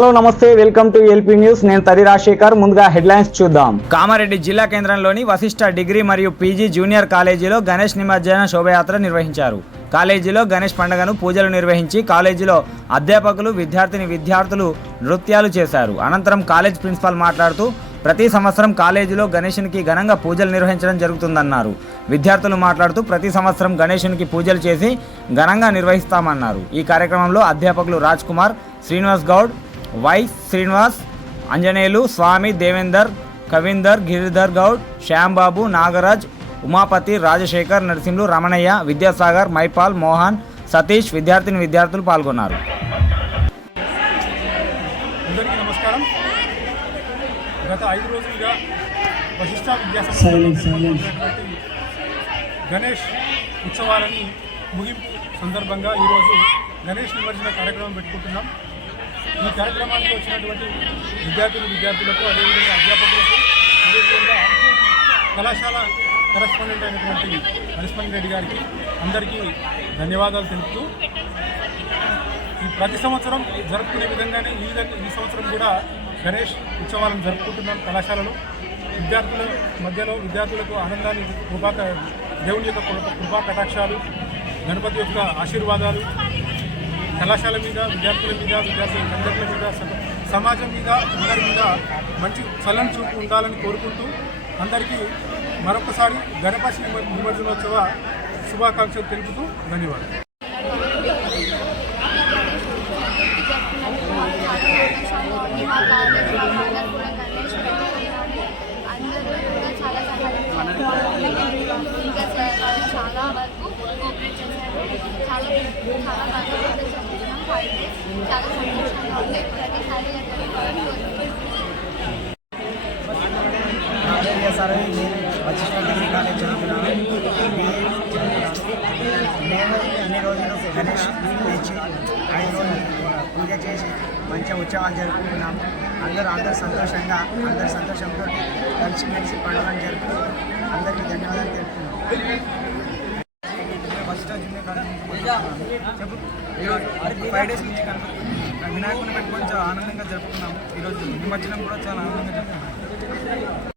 Hello నమస్తే welcome to LP news. నేను తరి రాజశేఖర్. ముందుగా హెడ్లైన్స్ చూద్దాం. కామారెడ్డి జిల్లా కేంద్రంలోని వశిష్ఠ డిగ్రీ మరియు పీజీ జూనియర్ కాలేజీలో గణేష్ నిమజ్జన శోభయాత్ర నిర్వహించారు. కాలేజీలో గణేష్ పండుగను పూజలు నిర్వహించి కాలేజీలో అధ్యాపకులు విద్యార్థిని విద్యార్థులు నృత్యాలు చేశారు. అనంతరం కాలేజ్ ప్రిన్సిపాల్ మాట్లాడుతూ ప్రతి సంవత్సరం కాలేజీలో గణేషునికి ఘనంగా పూజలు నిర్వహించడం జరుగుతుందన్నారు. విద్యార్థులు మాట్లాడుతూ ప్రతి సంవత్సరం గణేషునికి పూజలు చేసి ఘనంగా నిర్వహిస్తామన్నారు. ఈ కార్యక్రమంలో అధ్యాపకులు రాజ్ కుమార్ శ్రీనివాస్ గౌడ్ వై శ్రీనివాస్ అంజనేయులు స్వామి దేవేందర్ కవీందర్ గిరిధర్ గౌడ్ శ్యాంబాబు నాగరాజ్ ఉమాపతి రాజశేఖర్ నరసింహులు రమణయ్య విద్యాసాగర్ మైపాల్ మోహన్ సతీష్ విద్యార్థిని విద్యార్థులు పాల్గొన్నారు. అందరికీ నమస్కారం. గత ఐదు రోజులుగా వశిష్ఠ విద్యాసంస్థలో జరుగుతున్నటువంటి గణేష్ ఉత్సవాలని ముగింపు సందర్భంగా ఈరోజు గణేష్ నిమజ్జన కార్యక్రమం పెట్టుకుంటున్నాం. ఈ కార్యక్రమానికి వచ్చినటువంటి విద్యార్థులు విద్యార్థులకు అదేవిధంగా అధ్యాపకులకు అదేవిధంగా కళాశాల కరస్పాండెంట్ అయినటువంటి కరస్పాండెంట్ రెడ్డి గారికి అందరికీ ధన్యవాదాలు తెలుపుతూ ఈ ప్రతి సంవత్సరం జరుపుకునే విధంగానే ఈ విధంగా ఈ సంవత్సరం కూడా గణేష్ ఉత్సవాలను జరుపుకుంటున్నాం కళాశాలలో. విద్యార్థుల మధ్యలో విద్యార్థులకు ఆనందాన్ని కృపా దేవుని యొక్క కృపా కటాక్షాలు గణపతి యొక్క ఆశీర్వాదాలు కళాశాల మీద విద్యార్థుల మీద విద్యార్థుల అందరి మీద సమాజం మీద అందరి మీద మంచి చల్లని చూపు ఉండాలని కోరుకుంటూ అందరికీ మరొకసారి గణపతి నిమజ్జనోత్సవ శుభాకాంక్షలు తెలుపుతూ ధన్యవాదాలు. చాలా చాలా వరకు కోఆపరేట్ చేశారు. చాలా చాలా బాగా చెప్తున్నాం ఫైవ్ డేస్ చాలా సంతోషంగా ఉంది. ప్రతిసారి వశిష్ట డిగ్రీ కాలేజ్ చదువుతున్నాను మేము అన్ని రోజులు గణేష్ తెచ్చి ఐదు రోజులు పూజ చేసి మంచిగా ఉత్సవాలు జరుపుకుంటున్నాము అందరూ అందరూ సంతోషంగా అందరు సంతోషంతో కలిసిమెలిసి పండుగను జరుపుతూ అందరికీ ధన్యవాదాలు తెలుపుతున్నాం ఫస్ట్ చెప్పు ఈరోజు ఫైవ్ డేస్ నుంచి కనుక వినాయకుని పెట్టుకొని చాలా ఆనందంగా జరుపుకున్నాము. ఈరోజు నిమజ్జనం కూడా చాలా ఆనందంగా జరుపుకున్నాము.